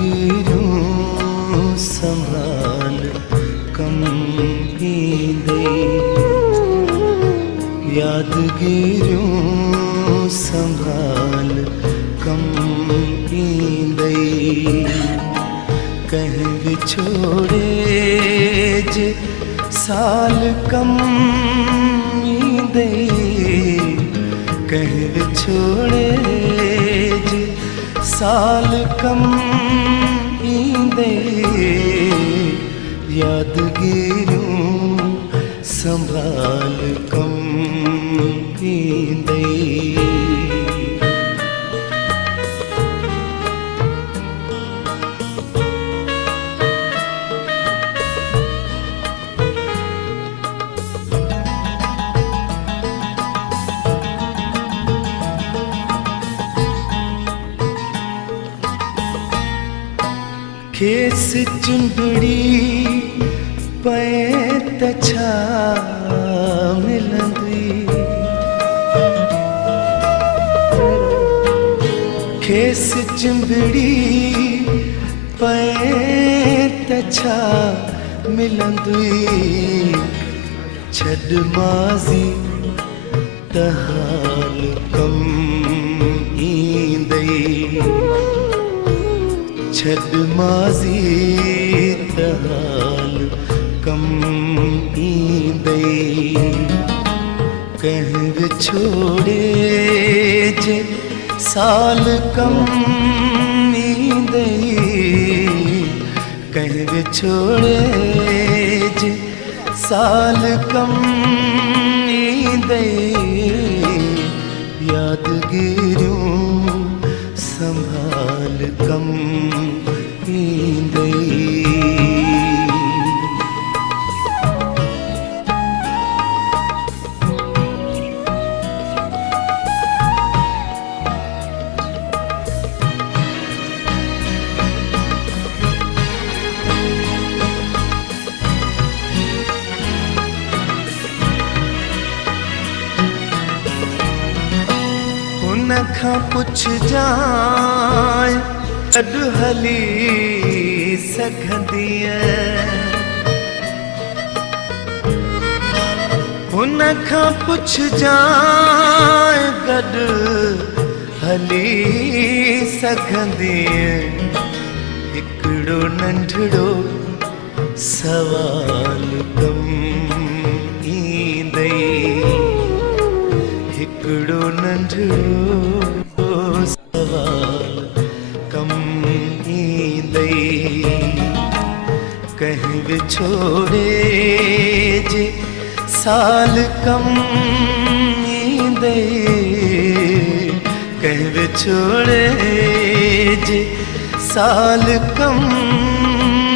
यादगिरों संभाल कम भी दे, यादगिरों संभाल कम भी दे, कहीं बिछोड़े जे साल कम दे, कहीं बिछोड़े जे साल कम दे, यादगिरों संभाल कम दे। खेस चुंबड़ी पे तछा मिलंदी, खेस चुंबड़ी पे तछा मिलंदी, छड माज़ी तहाल कम ईंदई, छड माज़ी तहाल कम ईंदई, कहीं विछोड़े जे साल कम ईंदई, कहीं विछोड़े जे साल कम ईंदई, यादगिरों संभाल कम ईंदई। उनखां पुछ जाए अॾु हली सघंदीअ, उनखां पुछ जाए गॾु हली सघंदीअ, हिकिड़ो नंढड़ो सवाल कम ईंदई, हिकिड़ो नंढड़ो सवाल कम ईंदई, कहीं विछोड़े जे साल कम ईंदई, कहीं विछोड़े जे साल कम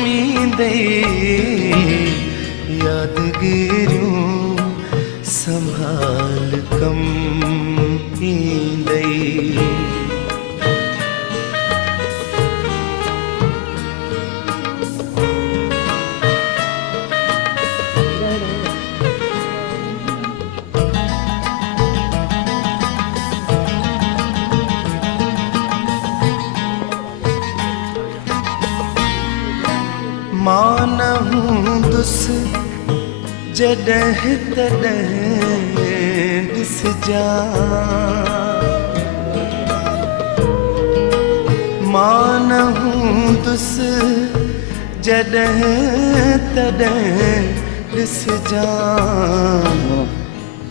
ईंदई, यादगिरों संभाल कम ईंदई। मां न हूंदुस जॾहिं तॾहिं ॾिसजां, मां न हूंदुस जॾहिं तॾहिं ॾिसजां,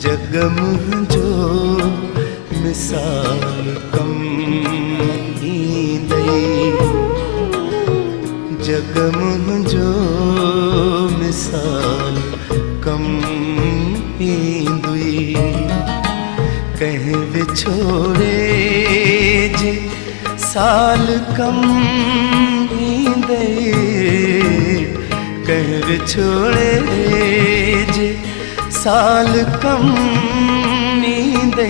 जग मुंहिंजो मिसाल कम ईंदई, जग मुंहिंजो मिसाल कम ईंदुई, कहीं विछोड़े जे साल कम ईंदई, कहीं विछोड़े जे साल कम नींदे